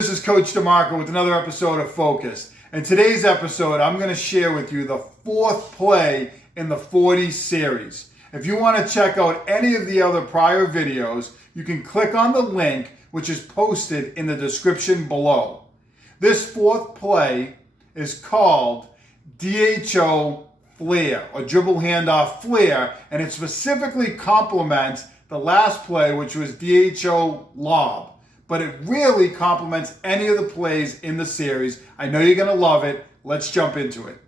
This is Coach DeMarco with another episode of Focus. In today's episode, I'm going to share with you the fourth play in the 40 series. If you want to check out any of the other prior videos, you can click on the link which is posted in the description below. This fourth play is called DHO FLARE, or Dribble Handoff Flare, and it specifically complements the last play, which was DHO LOB. But it really complements any of the plays in the series. I know you're going to love it. Let's jump into it.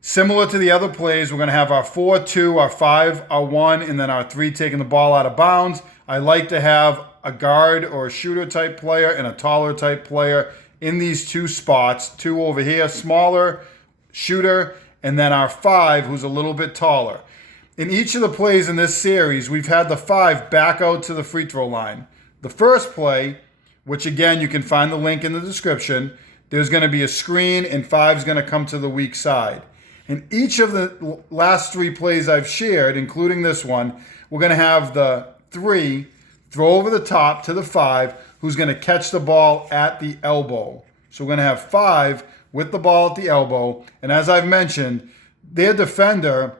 Similar to the other plays, we're going to have our 4-2, our 5, our 1, and then our 3 taking the ball out of bounds. I like to have a guard or a shooter type player and a taller type player in these two spots. 2 over here, smaller shooter, and then our 5, who's a little bit taller. In each of the plays in this series, we've had the 5 back out to the free throw line. The first play, which again, you can find the link in the description, there's going to be a screen and 5's going to come to the weak side. In each of the last 3 plays I've shared, including this one, we're going to have the 3 throw over the top to the 5, who's going to catch the ball at the elbow. So we're going to have 5 with the ball at the elbow. And as I've mentioned, their defender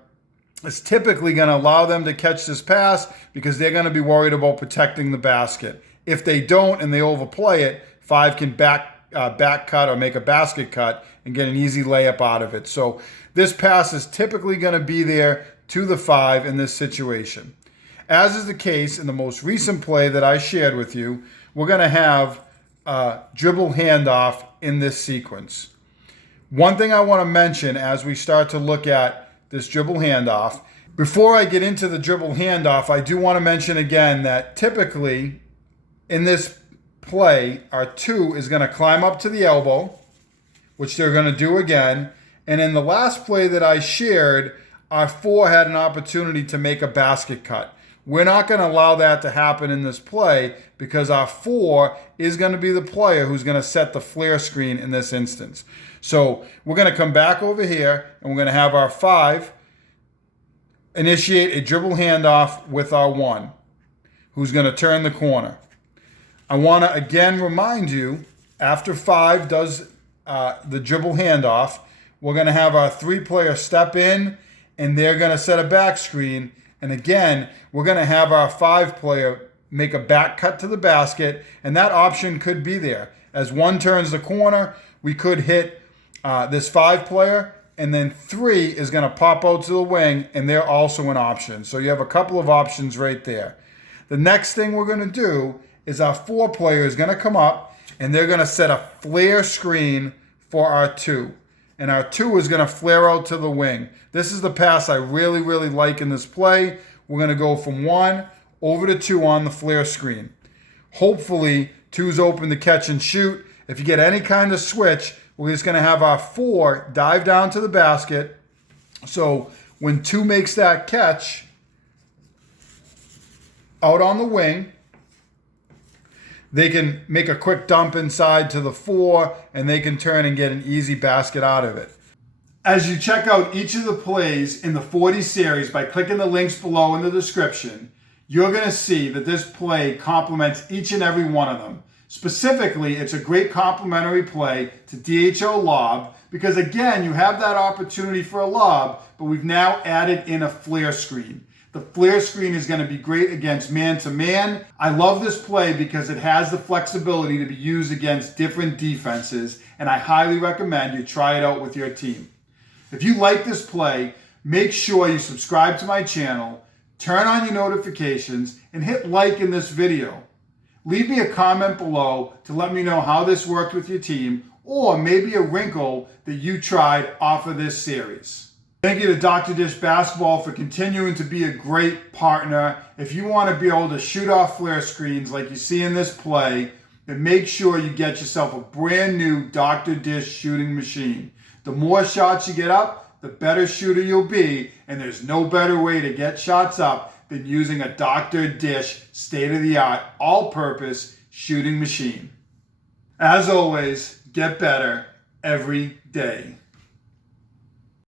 is typically going to allow them to catch this pass because they're going to be worried about protecting the basket. If they don't and they overplay it, 5 can back cut or make a basket cut and get an easy layup out of it. So this pass is typically going to be there to the 5 in this situation. As is the case in the most recent play that I shared with you, we're going to have a dribble handoff in this sequence. One thing I want to mention as we start to look at this dribble handoff, before I get into the dribble handoff, I do want to mention again that typically in this play, our 2 is going to climb up to the elbow, which they're going to do again. And in the last play that I shared, our 4 had an opportunity to make a basket cut. We're not going to allow that to happen in this play because our 4 is going to be the player who's going to set the flare screen in this instance. So we're going to come back over here and we're going to have our 5 initiate a dribble handoff with our 1, who's going to turn the corner. I want to again remind you, after 5 does the dribble handoff, we're going to have our 3-player step in and they're going to set a back screen. And again, we're going to have our 5-player make a back cut to the basket, and that option could be there. As 1 turns the corner, we could hit this 5-player, and then 3 is going to pop out to the wing, and they're also an option. So you have a couple of options right there. The next thing we're going to do is our 4-player is going to come up, and they're going to set a flare screen for our 2. And our 2 is going to flare out to the wing. This is the pass I really, really like in this play. We're going to go from 1 over to 2 on the flare screen. Hopefully, 2's open to catch and shoot. If you get any kind of switch, we're just going to have our 4 dive down to the basket. So when 2 makes that catch out on the wing, they can make a quick dump inside to the 4, and they can turn and get an easy basket out of it. As you check out each of the plays in the 40 series by clicking the links below in the description, you're going to see that this play complements each and every one of them. Specifically, it's a great complementary play to DHO LOB because, again, you have that opportunity for a lob, but we've now added in a flare screen. The flare screen is going to be great against man-to-man. I love this play because it has the flexibility to be used against different defenses, and I highly recommend you try it out with your team. If you like this play, make sure you subscribe to my channel, turn on your notifications, and hit like in this video. Leave me a comment below to let me know how this worked with your team, or maybe a wrinkle that you tried off of this series. Thank you to Dr. Dish Basketball for continuing to be a great partner. If you want to be able to shoot off flare screens like you see in this play, then make sure you get yourself a brand new Dr. Dish shooting machine. The more shots you get up, the better shooter you'll be, and there's no better way to get shots up than using a Dr. Dish state-of-the-art, all-purpose shooting machine. As always, get better every day.